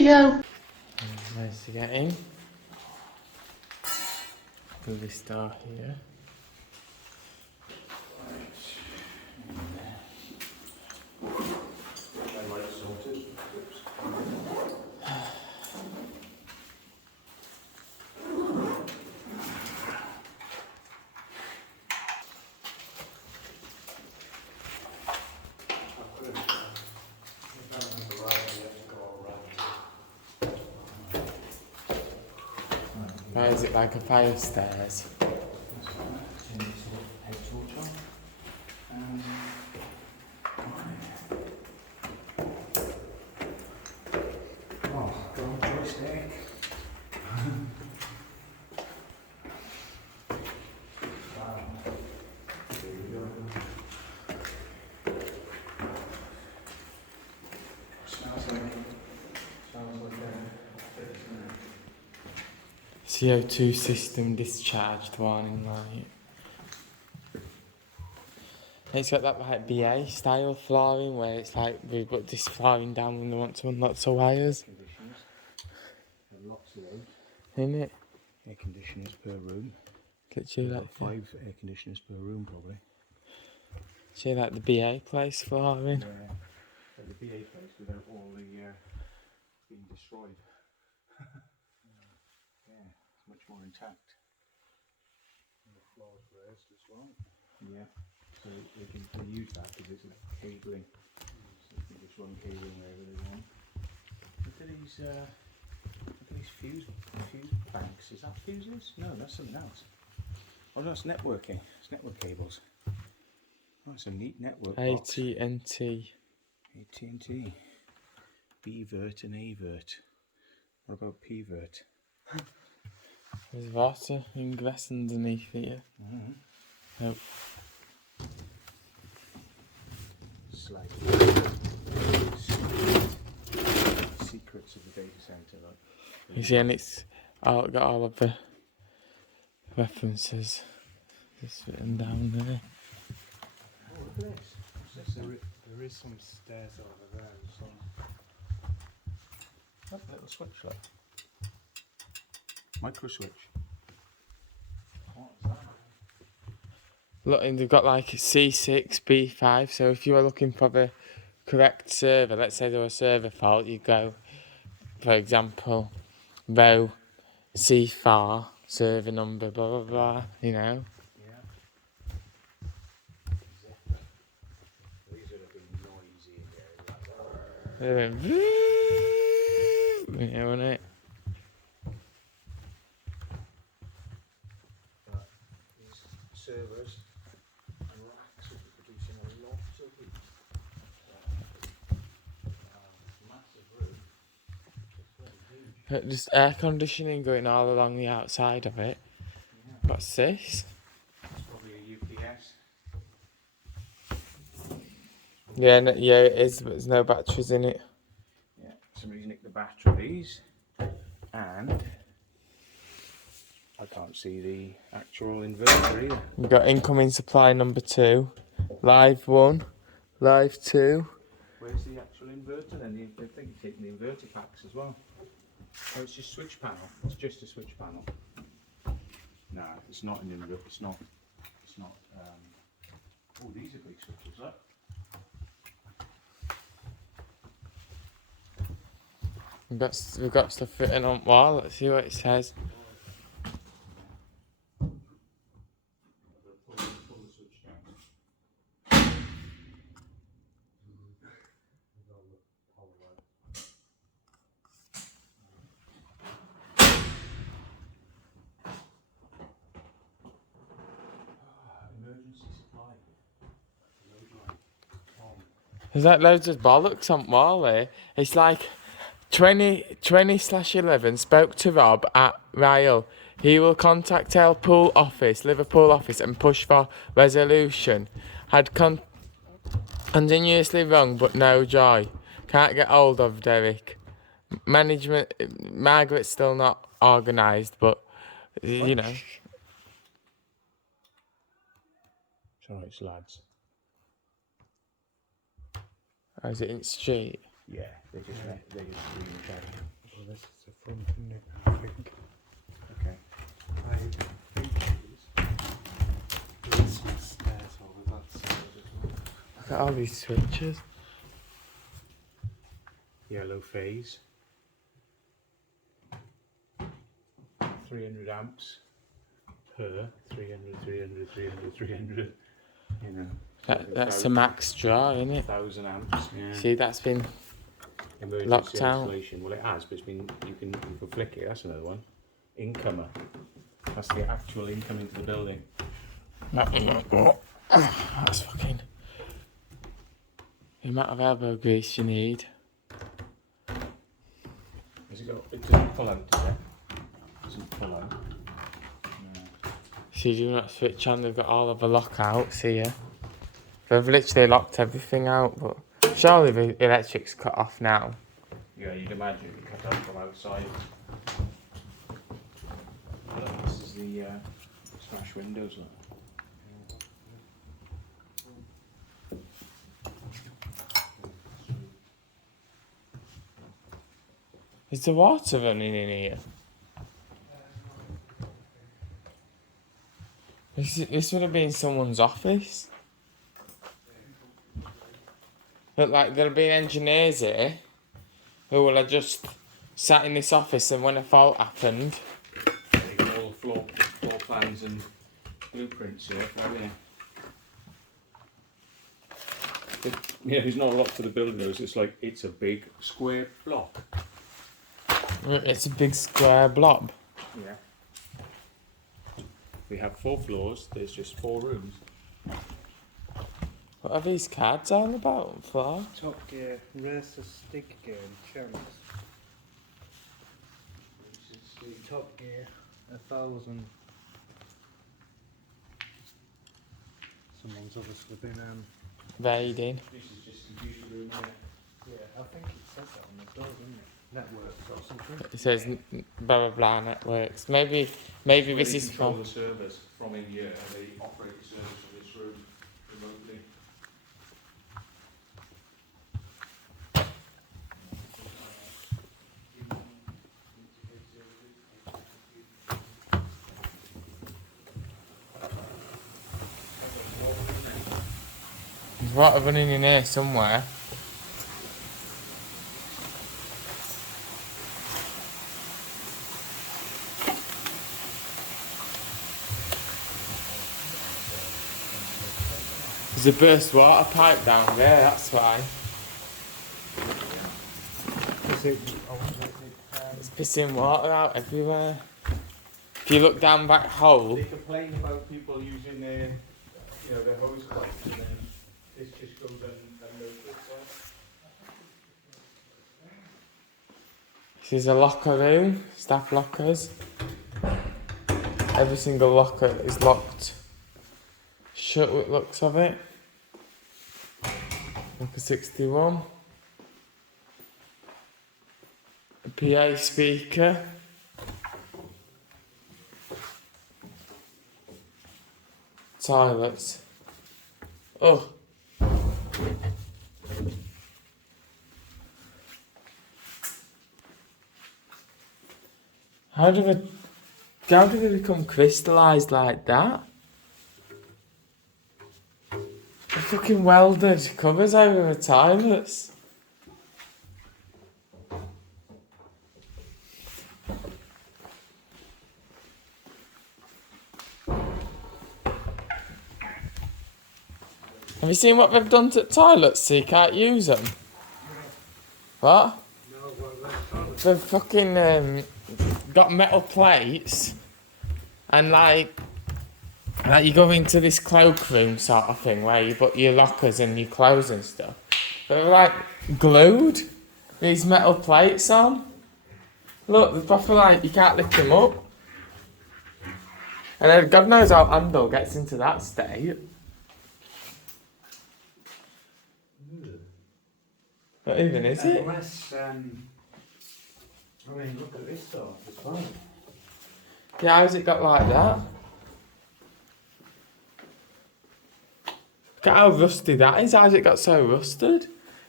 video. Nice to get in. Through this door here. Why is it like a fire stairs? Oh, go on, joystick. Wow. There we go. Smells like CO2 system discharged warning light. It's got that like BA style flooring where it's like we put this flooring down when they want to unlock the wires. conditioners. There are lots of those. Isn't it? Air conditioners per room. Literally There are like 5 air conditioners per room probably. literally like the BA place flooring. Yeah. At the BA place without all the being destroyed. Yeah, it's much more intact. And the floor's raised as well. Yeah, so they can use that because it's like cabling. So they can just run cabling wherever they want. Look at these fuse banks. Is that fuses? No, that's something else. Oh, no, it's networking. It's network cables. Oh, it's a neat network box. AT&T. AT&T. B-vert and A-vert. What about P-vert? There's water ingress underneath here. Nope. Slide. Secrets of the data center, like. You see, and it's got all of the references just written down there. Oh, look at this. What's this? There is some stairs over there and some. Look, little switch, look. Micro switch. What is that? Look, and they've got like C6, B5, so if you were looking for the correct server, let's say there was a server fault, you go, for example, row C4, server number, blah blah blah, you know. Yeah. These would have been noisy in there like that. You know, wasn't it? But these servers and racks will be producing a lot of heat. Massive room. It's very huge. There's air conditioning going all along the outside of it. Yeah. What's this? It's probably a UPS. Yeah, yeah, it is, but there's no batteries in it. Yeah, somebody's nicked the batteries, and I can't see the actual inverter either. We've got incoming supply number 2, live 1, live 2. Where's the actual inverter then? I think you're taking the inverter packs as well. Oh, it's just switch panel. It's just a switch panel. No, it's not an inverter. It's not. Oh, these are big switches, look. We've got stuff written on wall. Let's see what it says. Pull the switch down. Emergency supply. Load line. There's like loads of bollocks on wall there. It's like 20/11 spoke to Rob at Ryle. He will contact Liverpool office and push for resolution. Had continuously rung but no joy. Can't get hold of Derek. Management, Margaret's still not organised, but you know. It's alright, it's lads. Is it in street? Yeah. They just recheck. Well, this is the front, isn't it? I think. Okay. I think it is. There's some stairs over that side as well. Look at all these switches. Yellow phase. 300 amps per 300. You know. That's the max draw, isn't it? 1,000 amps. Yeah. See, that's been Emergency locked out. isolation. Well, it has, but it's been. You can flick it. That's another one. Incomer. That's the actual income into the building. That's fucking the amount of elbow grease you need. Has it got? It doesn't pull out, does it? Doesn't pull out. No. So you do not switch on, they've got all of the lockouts here. They've literally locked everything out, but surely the electric's cut off now. Yeah, you'd imagine it cut out from outside. Look, this is the smash windows. Look. Is the water running in here? This would have been someone's office. Look like there'll be engineers here who will have just sat in this office, and when a fault happened. You've got all the floor plans and blueprints here for you. Yeah, there's not a lot to the building though. It's like it's a big square block. It's a big square blob. Yeah. We have 4 floors. There's just 4 rooms. What are these cards all about for? Top gear, racer stick gear and channels. Top gear, 1,000. Someone's obviously been Raiding. This is just computer room here. yeah, I think it says that on the door, doesn't it? Networks or something. It says blah blah blah networks. Maybe this is control from. the servers from in here. They operate the servers from this room remotely. There's water running in here somewhere. There's a burst water pipe down there, that's why. Is it, It's pissing water out everywhere. If you look down that hole, They complain about people using their, their hose pipes, and then this just goes unnoticed. this is a locker room, staff lockers. Every single locker is locked shut with looks of it. Locker 61. A PA speaker. Toilets. Oh. How do they become crystallised like that? They're fucking welded covers over the toilets. Have you seen what they've done to toilets so you can't use them? What? They've fucking got metal plates and like you go into this cloakroom sort of thing where you put your lockers and your clothes and stuff. They're like glued these metal plates on. Look, they're proper like you can't lift them up. And then God knows how handle gets into that state. What even is it? unless, I mean, look at this door as well. Yeah, how's it got like that? Look at how rusty that is. How's it got so rusted?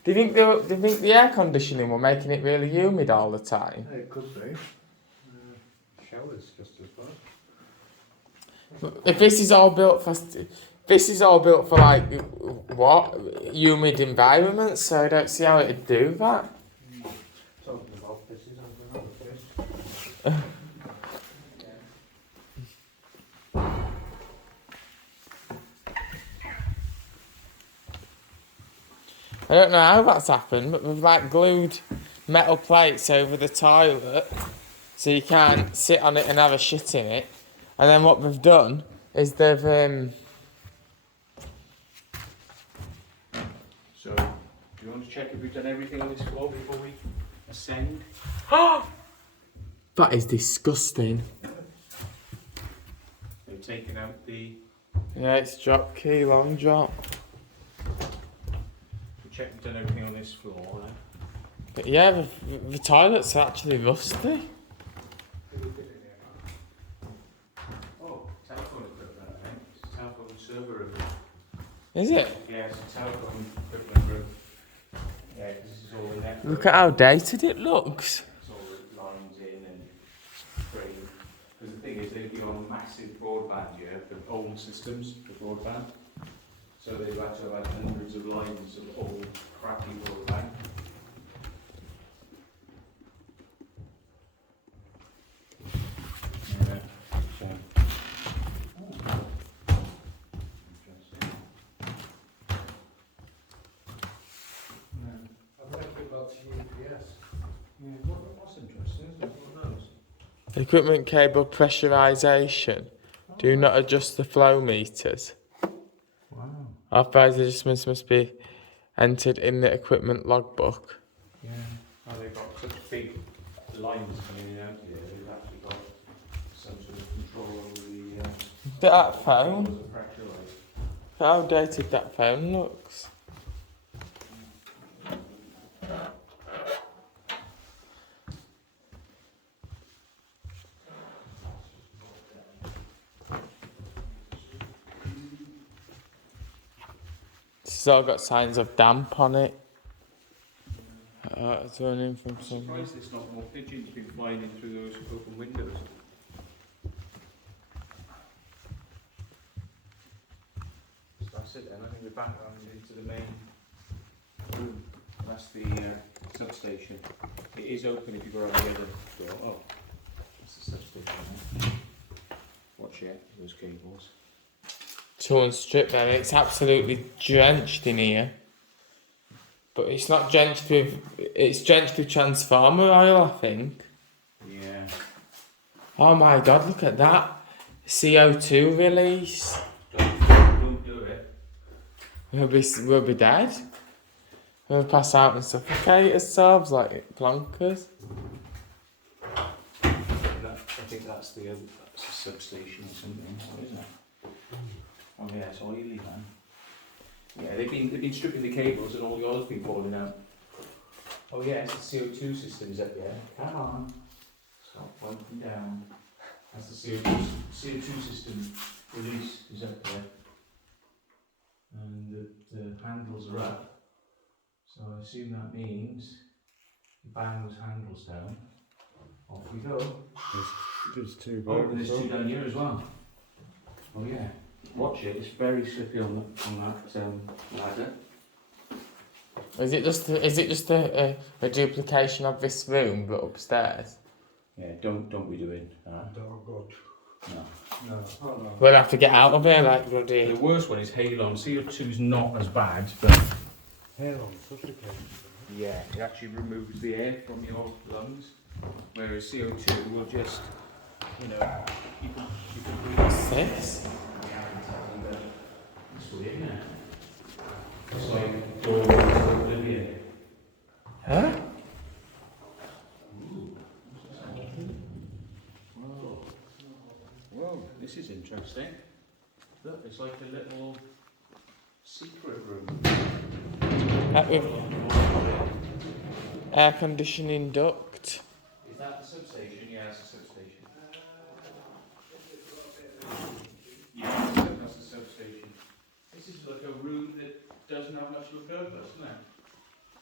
Do you think the air conditioning were making it really humid all the time? It could be. Showers just as well. If this is all built for, like what humid environments, so I don't see how it'd do that. Talking about this is another fish. I don't know how that's happened, but we've like glued metal plates over the toilet so you can't sit on it and have a shit in it. And then what they've done is they've So, do you want to check if we've done everything on this floor before we ascend? that is disgusting. They've taken out the... Yeah, it's drop key, long drop. Check we've done everything on this floor then. But yeah, the toilets are actually rusty. Oh, telephone equipment, I think. It's a telephone server room. Is it? Yeah, it's a telephone equipment room. Yeah, because this is all the network. Look at how dated it looks. It's all the lines in and frame. Because the thing is, they've been on massive broadband here for old systems for broadband. So they've had to have had hundreds of lines of old, crappy broadband. Yeah, so. Interesting. I've never been about UPS. Yeah, what's interesting, isn't it? What knows? Equipment cable pressurization. Do not adjust the flow meters. Wow. Authorized adjustments must be entered in the equipment logbook. Yeah. Oh, they've got such big lines coming in and out here. They've actually got some sort of control over the. Look at that phone. Pressure rise. Look how dated that phone looks. It's all got signs of damp on it. It's running from I'm somewhere. surprised there's not more pigeons been flying in through those open windows. So that's it then. I think we're back around into the main room. That's the substation. It is open if you go around the other door. Oh, that's the substation. Then. Watch it, those cables. Torn strip there. It's absolutely drenched in here. But it's not drenched with. It's drenched with transformer oil, I think. Yeah. Oh my god, look at that. CO2 release. Don't do it. We'll be dead. We'll pass out and suffocate ourselves like plonkers. I think that's the other. That's a substation or something, isn't it? Oh yeah, it's oily, man. Yeah, they've been stripping the cables and all the oil's been falling out. Oh yeah, it's the CO2 system's up there. Come on. Stop pointing down. That's the CO2 system release is up there. And the handles are up. So I assume that means you bang those handles down. Off we go. There's two. Oh, and there's two down here as well. Oh yeah. Watch it, it's very slippy on that ladder. Is it just a duplication of this room but upstairs? Yeah, don't be doing that. Don't go. No. No. Oh no. We'll have to get out of here like The bloody. worst one is Halon. CO2's not as bad, but Hair on suffocating. yeah, it actually removes the air from your lungs. Whereas CO2 will just, you can breathe. What's this? It's weird, isn't it? It's like doors to oblivion. Huh? Whoa, this is interesting. Look, it's like a little secret room. That with air conditioning duct. Is that the substation? Yeah, it's the substation. Yeah, that's the substation. This is like a room that doesn't have much of a purpose, isn't it?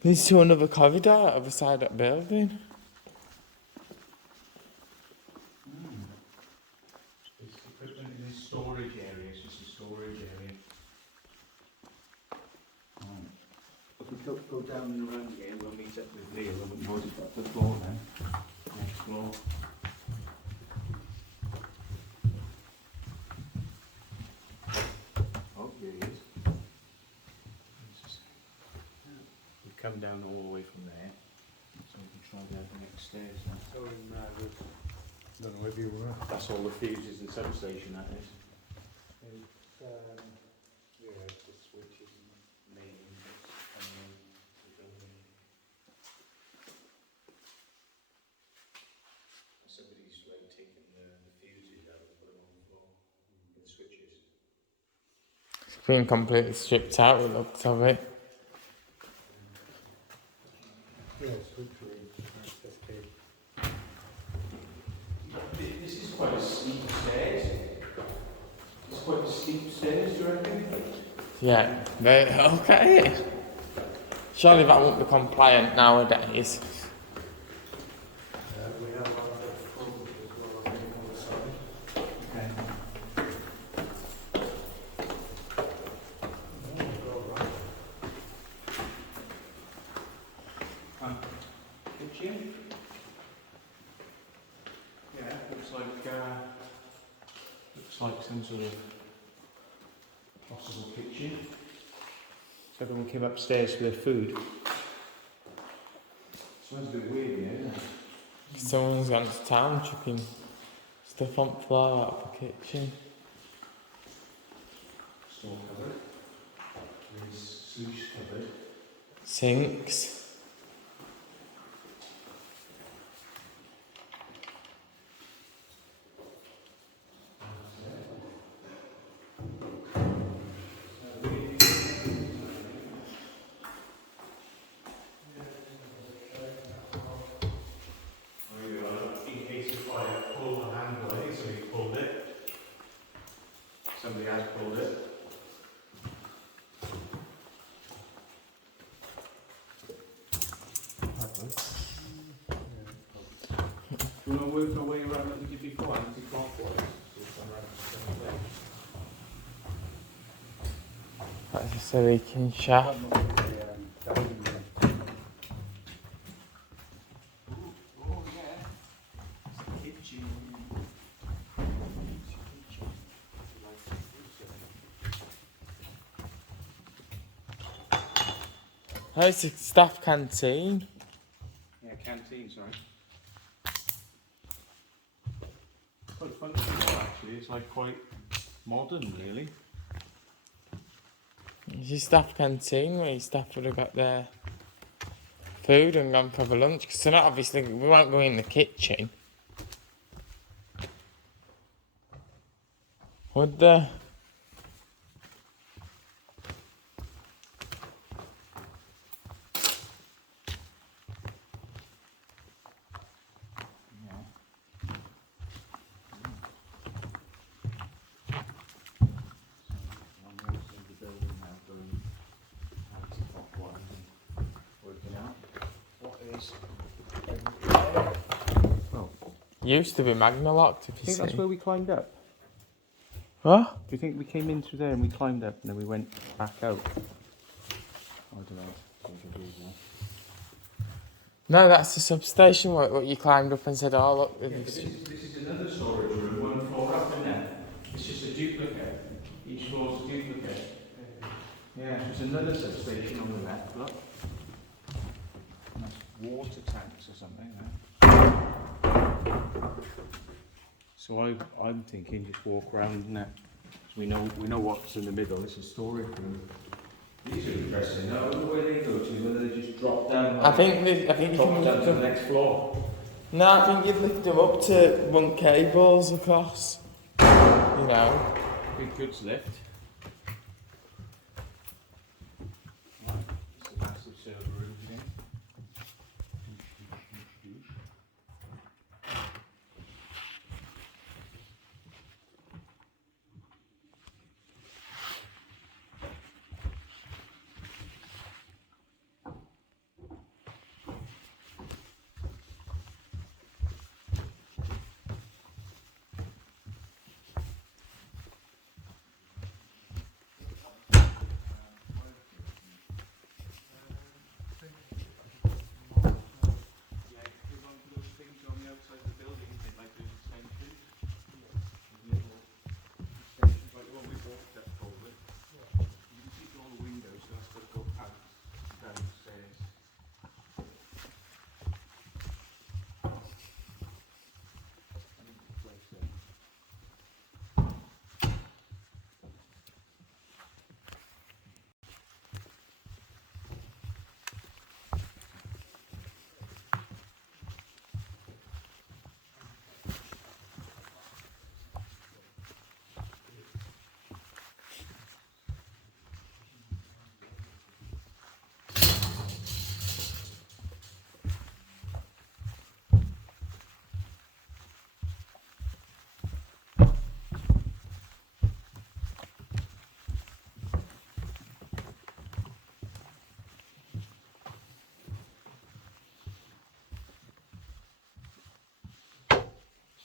Leads to another corridor at the other side of the building. This equipment in this storage area, it's just a storage area. Right. If we go down and around again, we'll meet up with Leo and we'll go to the floor then. Next floor. Oh, here he is. We come down all the way from there, so we can try down the next stairs now. So in don't know if you were. That's all the fuses and substation, that is. It's, yeah, it's the switches and main inputs coming in the building. Somebody's like taken the fuses out and put them on the floor, the switches. It's been completely stripped out, it looks of it. Yeah, switch room, access cable. This is quite a steep stairs. It's quite a steep stairs, do you reckon? Yeah, okay. Surely that won't be compliant nowadays. We have one of the front as well, I think, on the side. Okay. Kitchen? Yeah, looks like some sort of possible kitchen. So everyone came upstairs for their food. Smells a bit weird, yeah, isn't it? Someone's gone to town chucking stuff on the floor out of the kitchen. Store cupboard. There's sluice cupboard. Sinks. In case of fire, pull the handle. I think somebody pulled it. Somebody has pulled it. Do you want to work our way around like we did before? Anti-clockwise. That's just a leaking shaft. Oh yeah. Kitchen. Oh, it's a staff canteen. Yeah, canteen, sorry. Quite functional actually, it's like quite modern really. It's your staff canteen where your staff would have got their food and gone for the lunch. Because they're not obviously, we won't go in the kitchen. Would they? Used to be magna locked, if I you think see. that's where we climbed up. What? Do you think we came in through there and we climbed up and then we went back out? I don't know. I'm confused now. No, that's the substation what you climbed up and said, oh look. Yeah, but this is another storage room, one floor up and down. It's just a duplicate. Each floor's a duplicate. Yeah, there's another substation on the left, look. And that's water tanks or something, huh? So I'm thinking just walk around and that. We know what's in the middle. It's a storage room. These are interesting. I wonder where they go to. Whether they just drop down. I think you drop can down lift to the them. next floor. No, I think you'd lift them up to run cables across. You know. Big goods lift. Right, it's a massive server room again.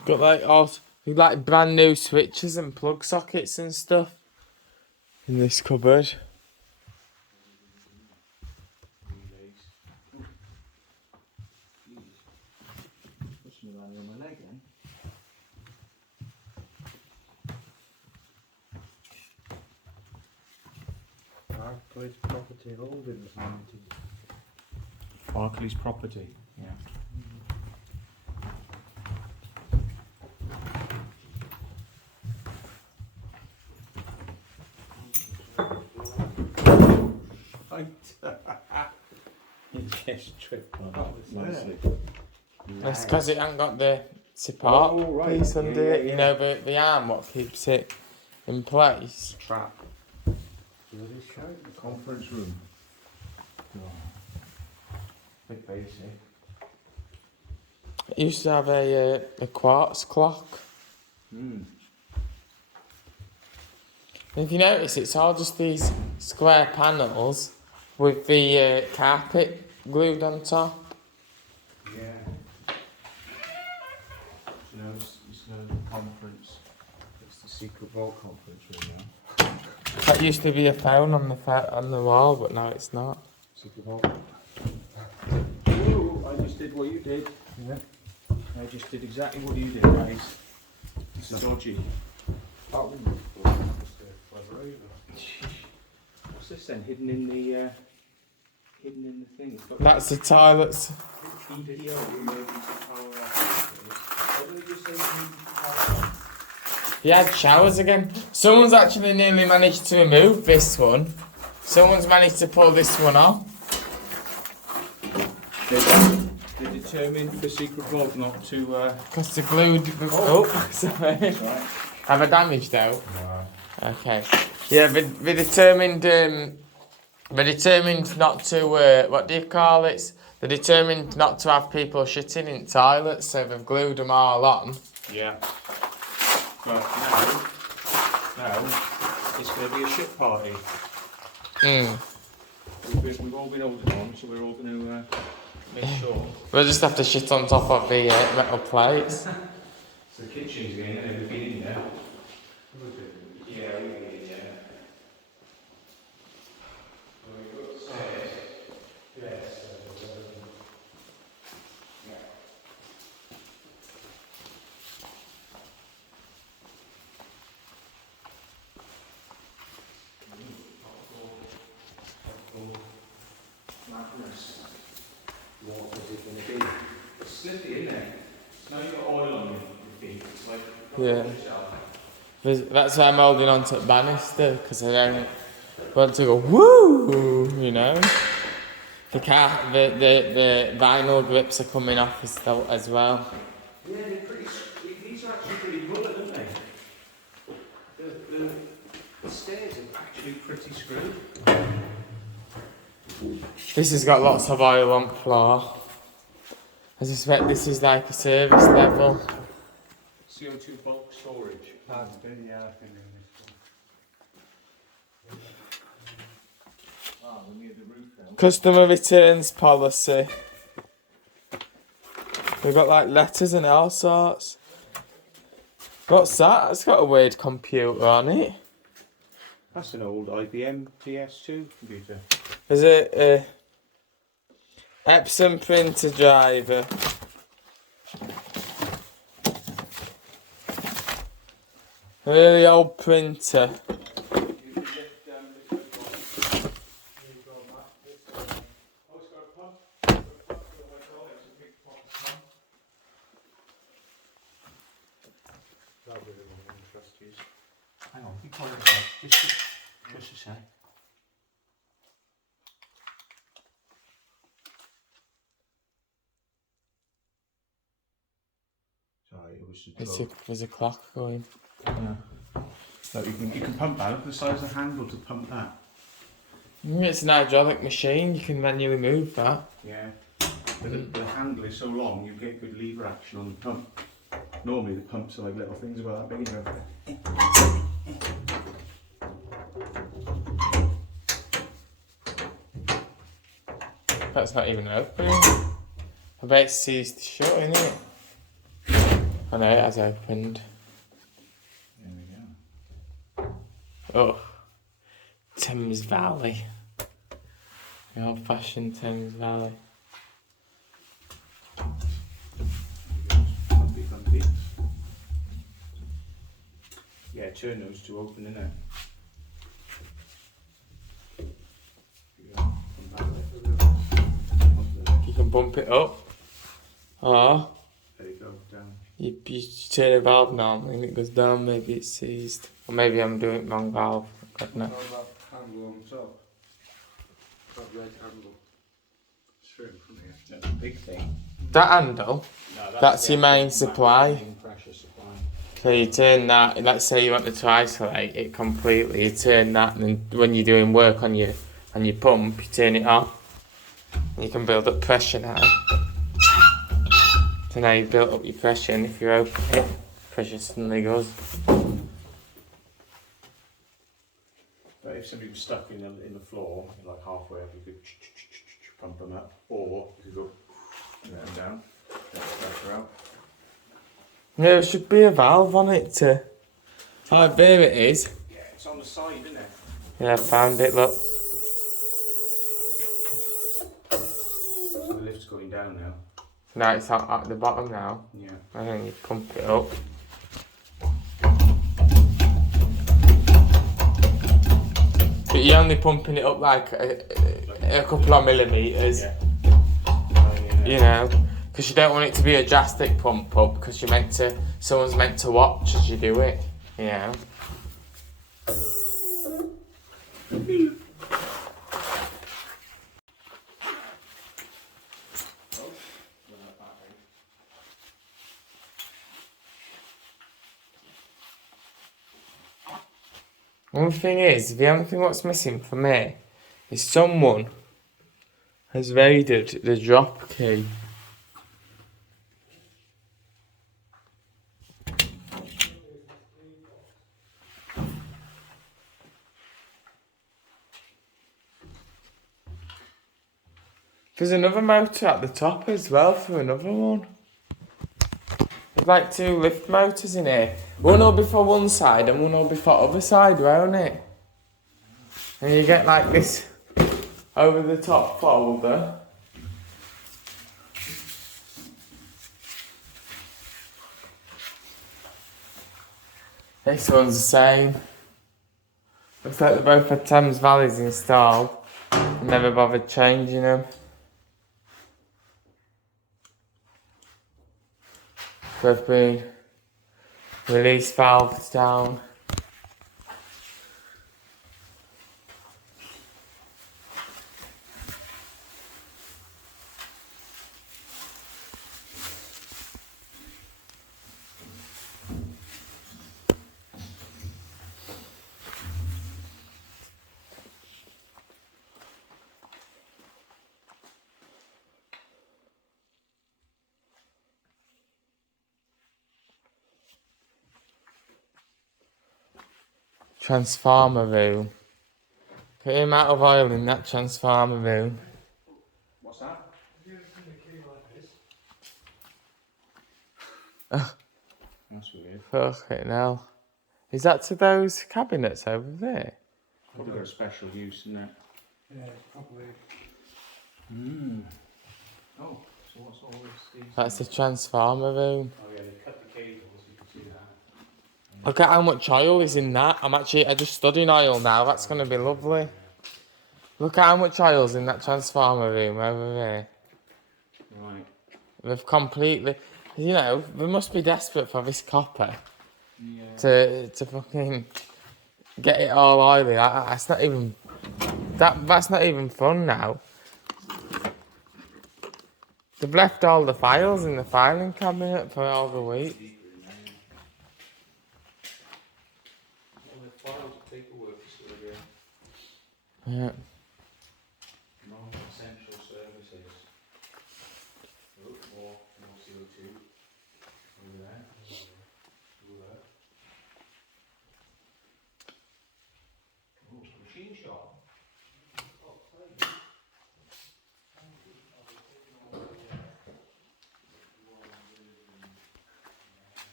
Got like brand new switches and plug sockets and stuff in this cupboard. Relays. Pushing around on my leg then. Barclays property holdings limited. Barclays property. Yeah. Just tripped on it. Nicely. That's because it ain't got the support Oh, right. piece under Yeah, it. yeah. You know, the arm what keeps it in place. Trap. Bloody shite. The conference room. Oh. Bit basic. It used to have a quartz clock. Hmm. And if you notice, it's all just these square panels with the carpet glued on top. Yeah. You know, it's no conference. It's the secret vault conference room now. That used to be a phone on the wall, but now it's not. Secret vault. Ooh, I just did what you did. Yeah. I just did exactly what you did, guys. It's dodgy. That one was clever either. What's this then? Hidden in the thing. It's got That's the toilets. video emergency power accessories. What did you say? Emergency power? He had showers again. Someone's actually nearly managed to remove this one. Someone's managed to pull this one off. They're determined for secret vault not to. Because the glue. Oh, sorry. That's right. Have I damaged out? No. Okay. Yeah, we're determined. We're determined not to. What do you call it? They're determined not to have people shitting in toilets, so they've glued them all on. Yeah. But now it's going to be a shit party. We've all been holding on, so we're all going to make sure. We'll just have to shit on top of the metal plates. So the kitchen's again, and we've been in there. Yeah, we've been in there. So we've got stairs. Yes. Yeah. Madness. What is it going to be? It's slippy, isn't it? Now you've got oil on your feet. It's like Yeah. That's why I'm holding on to the banister, because I don't want to go woo, you know. The vinyl grips are coming off as well. Yeah, they're pretty. These are actually pretty good, aren't they? The stairs are actually pretty screwed. This has got lots of oil on the floor. I suspect this is like a service level. CO2 bulk storage. That's good, yeah, I can do this one. Ah, we're near the roof now. Customer returns policy. We've got like letters and all sorts. What's that? It's got a weird computer on it. That's an old IBM PS2 computer. There's a Epson printer driver. A really old printer. That'll be the one interest you. Hang on, keep quiet a sec. Just a sec. Sorry, it was the drug. There's a clock going. Yeah. So you can pump that. Look at the size of the handle to pump that. It's an hydraulic machine, you can manually move that. Yeah. But the handle is so long, you get good lever action on the pump. Normally the pumps are like little things about that big, you know. That's not even open. I bet it's seized shut, isn't it? I know it has opened. There we go. Oh, Thames Valley. The old-fashioned Thames Valley. Bumpy, bumpy. Yeah, turn those to open, innit? You can bump it up. Or There you go, down. you turn a valve normally and it goes down, maybe it's seized. Or maybe I'm doing it wrong valve. God knows. How about handle on top? That red handle. Straight in front of you. That's a big thing. That handle, No, that's your main actual supply. maximum pressure supply. So you turn that, let's say you wanted to isolate it completely, you turn that and then when you're doing work on your pump, you turn it off. And you can build up pressure now. So now you've built up your pressure and if you open it, pressure suddenly goes. But if somebody was stuck in the floor, like halfway up, you could pump them up, or you could go let them down, get the pressure out. Yeah, there should be a valve on it to... Oh, there it is. Yeah, it's on the side, isn't it? Yeah, I found it, look. So the lift's going down now. No, it's at the bottom now. Yeah. And then you pump it up. But you're only pumping it up like a couple of millimetres. Yeah. You know, because you don't want it to be a drastic pump up because someone's meant to watch as you do it, you know. One thing is, the only thing what's missing for me is someone has raided the drop key. There's another motor at the top as well for another one. There's like 2 lift motors in here. One will be for one side and one will be for other side, won't it? And you get like this over the top folder. This one's the same. Looks like they both had Thames Valleys installed. Never bothered changing them. Both been release valves down. Transformer room. Put the amount of oil in that transformer room. What's that? That's weird. Fuck it now. Is that to those cabinets over there? Probably got a special use, isn't it? Yeah, probably. Oh, so what's all this? That's the transformer room. Oh yeah, they cut the cables, you can see that. Look at how much oil is in that. I just studying oil now. That's going to be lovely. Look at how much oil's in that transformer room over there. Right. They've completely... You know, they must be desperate for this copper. Yeah. To fucking get it all oily. That's not even... That's not even fun now. They've left all the files in the filing cabinet for all the week. Yeah. Non-essential services. Oh, more CO2. Over there. Over there. Oh, machine shop.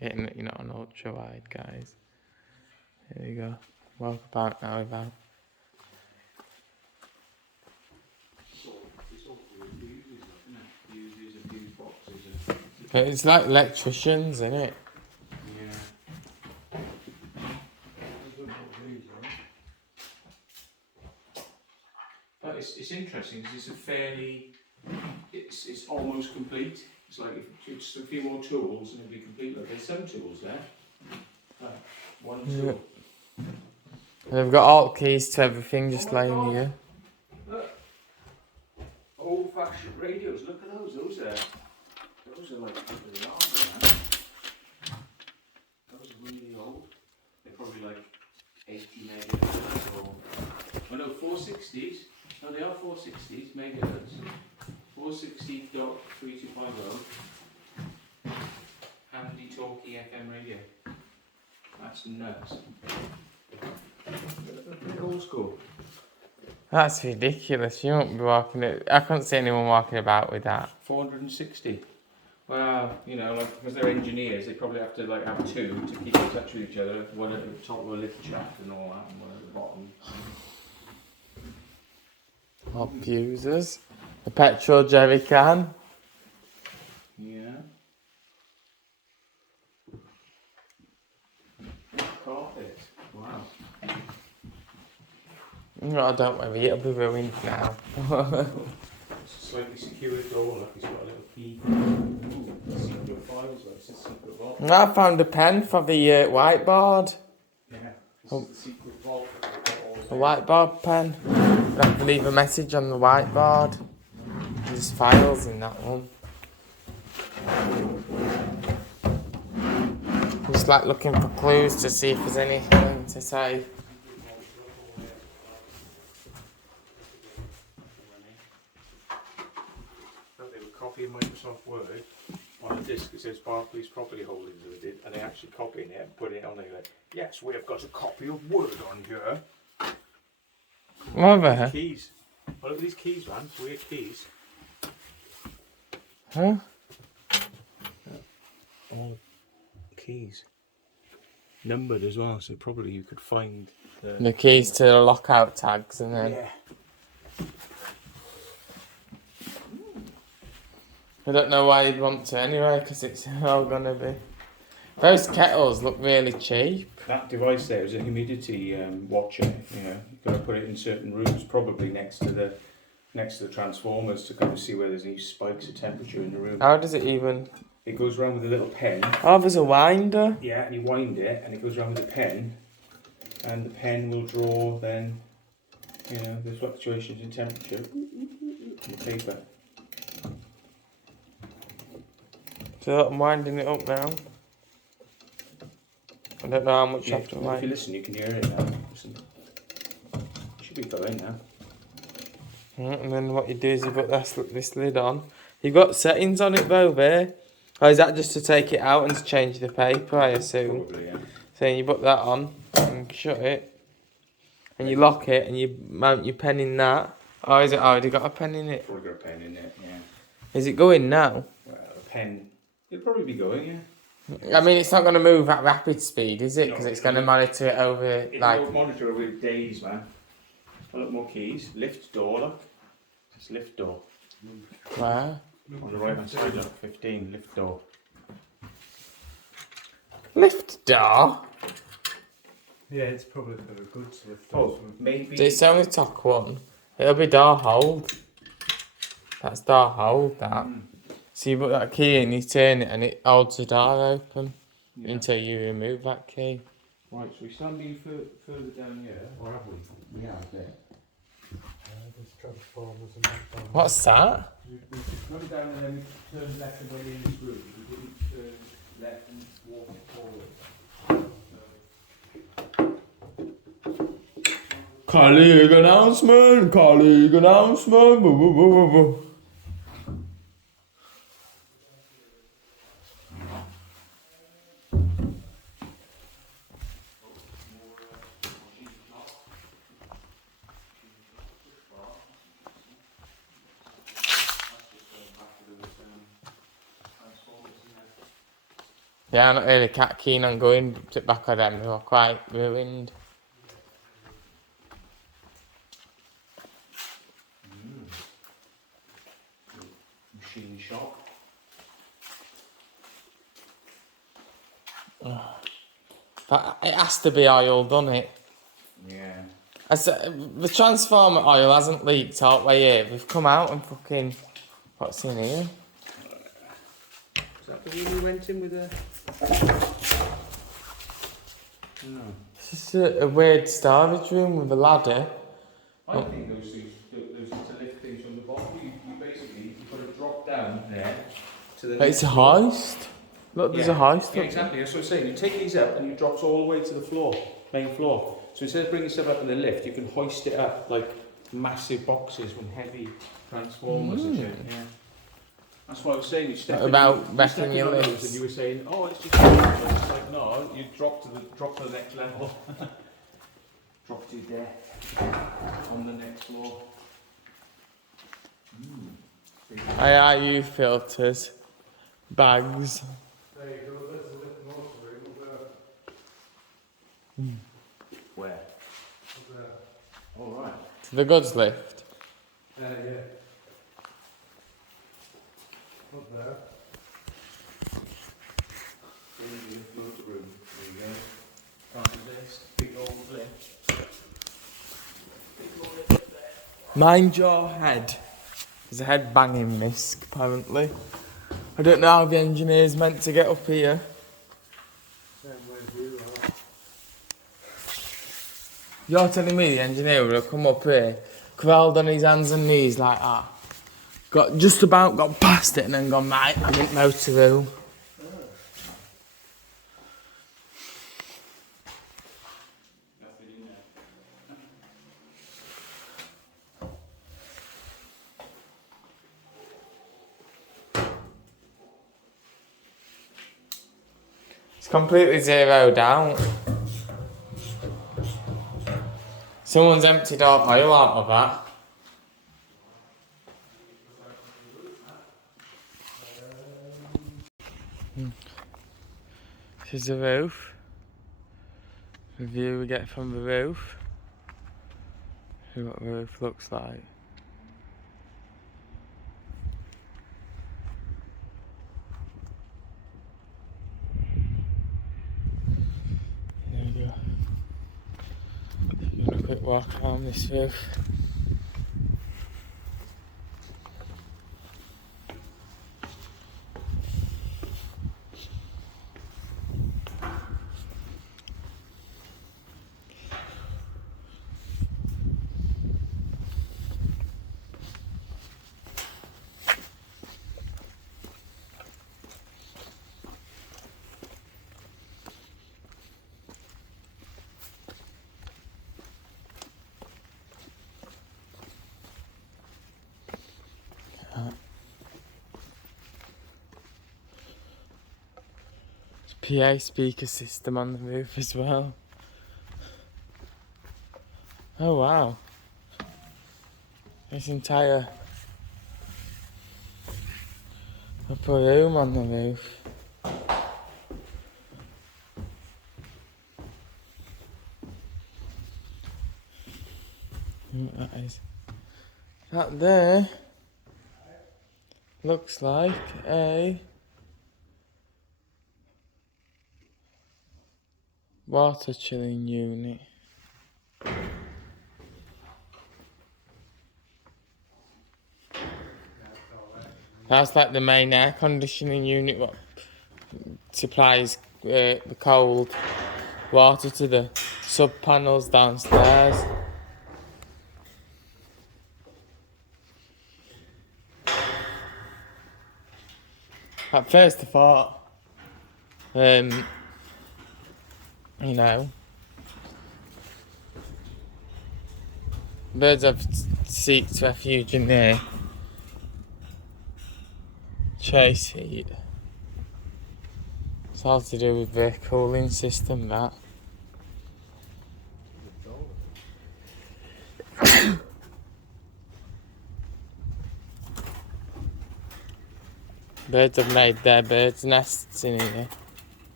hitting it, you're not on ultra wide, guys. There you go. Walk about now without. It's all fuses, isn't it? Fuses and fuse boxes. But it's like electricians, isn't it? Yeah. But it's interesting because it's a fairly, it's almost complete. It's like if it's a few more tools and it'll be complete. Like there's some tools there. Right. One tool. And they've got alt keys to everything just lying here. Look. Old-fashioned radios. Look at those. Those are like really old, man. Those are really old. They're probably like 80 megahertz or. Oh no, 460s. No, they are 460s megahertz. 460.3250. Handy talkie FM radio. That's nuts. A bit old school. That's ridiculous. You won't be walking it. I can't see anyone walking about with that. 460. Well, you know, like because they're engineers, they probably have to like have two to keep in touch with each other. One at the top of a lift shaft and all that, and one at the bottom. Hot fuses. A petrol jerry can. Yeah. Carpet. Wow. No, don't worry, it'll be ruined now. It's a slightly secured door, like it's got a little key. Ooh, secret files, like it's a secret vault. I found a pen for the whiteboard. Yeah, this is the secret vault. A whiteboard pen. I have to leave a message on the whiteboard. There's files in that one. Just like looking for clues to see if there's anything to say. They were copying Microsoft Word on a disk that says Barclays property holdings, and they actually copying it and putting it on there. Like, yes, we have got a copy of Word on here. Mother. Keys. Oh, look at these keys, man. It's weird keys. Huh? All keys. Numbered as well, so probably you could find The keys to the lockout tags and then. Yeah. I don't know why you'd want to anyway, because it's all gonna be. Those kettles look really cheap. That device there is a humidity watcher. You know, you've got to put it in certain rooms, probably next to the transformers, to kind of see where there's any spikes of temperature in the room. How does it even? It goes around with a little pen. Oh, there's a winder. Yeah, and you wind it, and it goes around with a pen, and the pen will draw then, you know, the fluctuations in temperature on the paper. So I'm winding it up now. I don't know how much Yeah, I have to if wind. you listen, you can hear it now. Listen. It should be going now. And then what you do is you put this lid on. You've got settings on it though, there. Or is that just to take it out and to change the paper, I assume? Probably, yeah. So you put that on and shut it. And you lock it and you mount your pen in that. Or is it already got a pen in it? Probably got a pen in it, yeah. Is it going now? Well, a pen, it'll probably be going, yeah. I mean, it's not going to move at rapid speed, is it? No, Because it's going to monitor it over, It'll like... monitor over days, man. A lot more keys. Lift door, look. It's lift door. Wow. On the right hand side, look. 15, lift door. Lift door? Yeah, it's probably for a good lift. Oh, maybe. It's only top one. It'll be door hold. That's door hold, that. So you put that key in, you turn it, and it holds the door open until you remove that key. Right, so we're standing further down here, or have we? We have there. There's transformers and that. What's that? We run down and then we turn left and went in this room. We didn't turn left and walk forward. Colleague announcement! Colleague announcement! Boo, boo, boo, boo, boo. Yeah, I'm not really keen on going back on them. They were quite ruined. Machine shop. But it has to be oil, doesn't it? Yeah. The transformer oil hasn't leaked out way here. We've come out and fucking... What's in here? Is that the room we went in with the... No. It's just a weird storage room with a ladder. I think those little lift things from the bottom, you basically, you've got to drop down there to the... It's a hoist. Look, there's a hoist. Yeah, exactly, that's what I'm saying. You take these up and you drop it all the way to the floor, main floor. So instead of bringing stuff up in the lift, you can hoist it up like massive boxes with heavy transformers and shit. Yeah. That's what I was saying. You step about wrecking your legs, legs. and you were saying, "Oh, it's just." It's like no, you drop to the next level. Drop to your death on the next floor. IRU filters, bags. There you go, there's a little motor room Where? up there. All right. The goods lift. Yeah. Up there. Motor room. There you go. Right, this big old lift. Mind your head. There's a head banging misc, apparently. I don't know how the engineer's meant to get up here. Same way as you are. You're telling me the engineer would have come up here, crawled on his hands and knees like that, got past it and then gone, mate, I didn't motor room. It's completely zeroed out. Someone's emptied out oil out of that. This is the roof. The view we get from the roof. See what the roof looks like. There we go. Gonna quick walk around this roof. PA speaker system on the roof as well. Oh wow. This entire upper room on the roof. What that is. That there looks like a water chilling unit. That's like the main air conditioning unit what supplies the cold water to the sub panels downstairs. At first I thought, you know, birds have seeked refuge in there. Chase heat. It's all to do with the cooling system, that. Birds have made their birds' nests in here.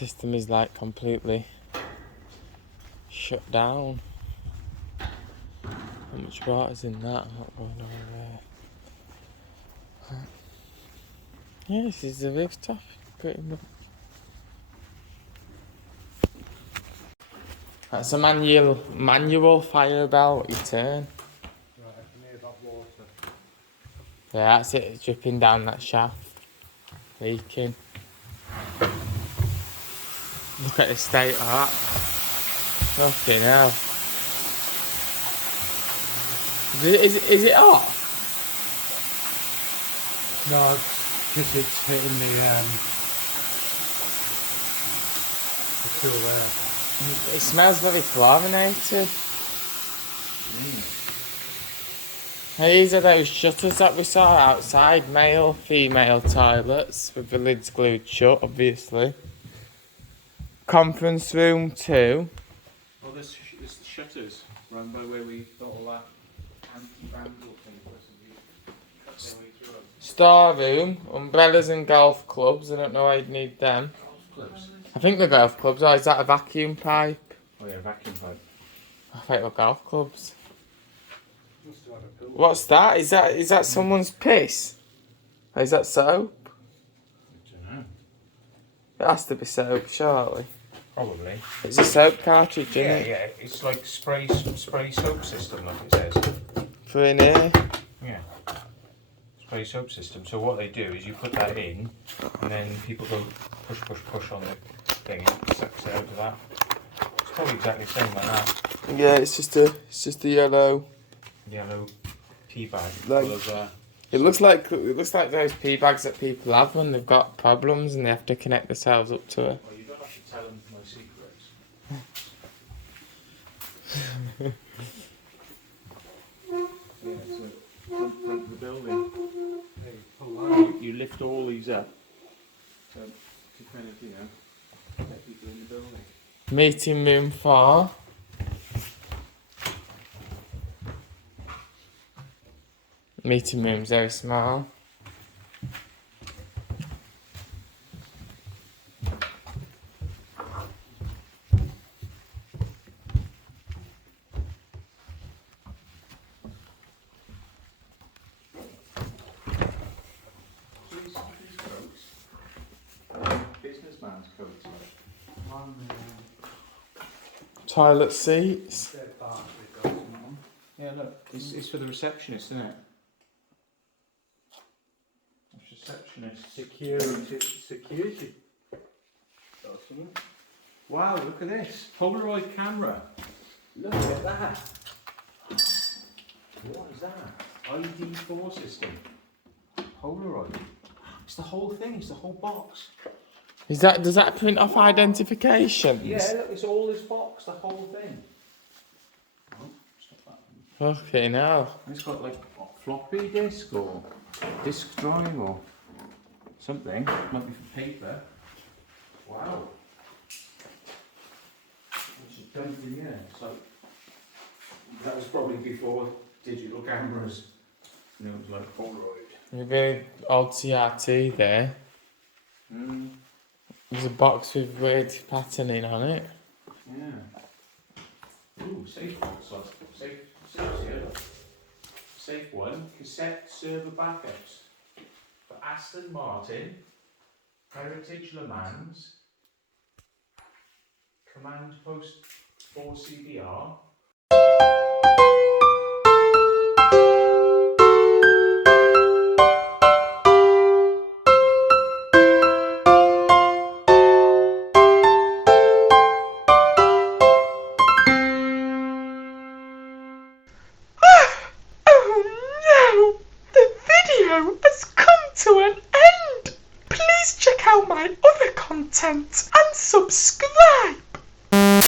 system is like completely shut down. How much water's in that? I'm not going over there. Yeah, this is the rooftop, pretty much. That's a manual fire bell. You turn. Right, I can hear that water. Yeah, that's it. It's dripping down that shaft, leaking. Look at the state of that. Fucking hell. Is it off? No, because it's hitting the tool there. It smells very chlorinated. These are those shutters that we saw outside, male, female toilets with the lids glued shut, obviously. Conference room 2. Oh, there's the shutters round by where we got all that anti-vandal thing for us and we cut their way through them. Storeroom, umbrellas and golf clubs. I don't know why you'd need them. Golf clubs? I think they're golf clubs. Oh, is that a vacuum pipe? Oh yeah, vacuum pipe. I thought they were golf clubs. Must have had a pillow. What's that? Is that someone's piss? Or is that soap? I don't know. It has to be soap, surely. Probably. It's a soap cartridge, isn't it? Yeah. It's like spray soap system, like it says. For in here. Yeah. Spray soap system. So what they do is you put that in, and then people go push on the thing, and it sucks it out of that. It's probably exactly the same like that. Yeah, it's just a yellow. Yellow tea bag Like- full of. It looks like those pee bags that people have when they've got problems and they have to connect themselves up to it. Well, you don't have to tell them my secrets. Yeah, so front of the building. Hey, pull that out. You lift all these up to kind of, get people in the building. Meeting room 4. Meeting room's very small. These coats, businessman's coats. One, Toilet seats. dead Barclays got some on. Yeah, look, it's for the receptionist, isn't it? Receptionist. Security. Wow, look at this. Polaroid camera. Look at that. What is that? ID4 system. Polaroid. It's the whole thing, it's the whole box. Does that print off identifications? Yeah, look, it's all this box, the whole thing. Oh, stop that. Fucking hell. It's got like floppy disk or disk drive or something. Might be for paper. Wow. What's it done for you? It's like, that was probably before digital cameras. You know, it was like Polaroid. Maybe old CRT there. There's a box with weird patterning on it. Yeah. Ooh, safe box. Safe here. Safe one. Cassette server backups. For Aston Martin, Heritage Le Mans, Command Post 4 CDR. To an end. Please check out my other content and subscribe.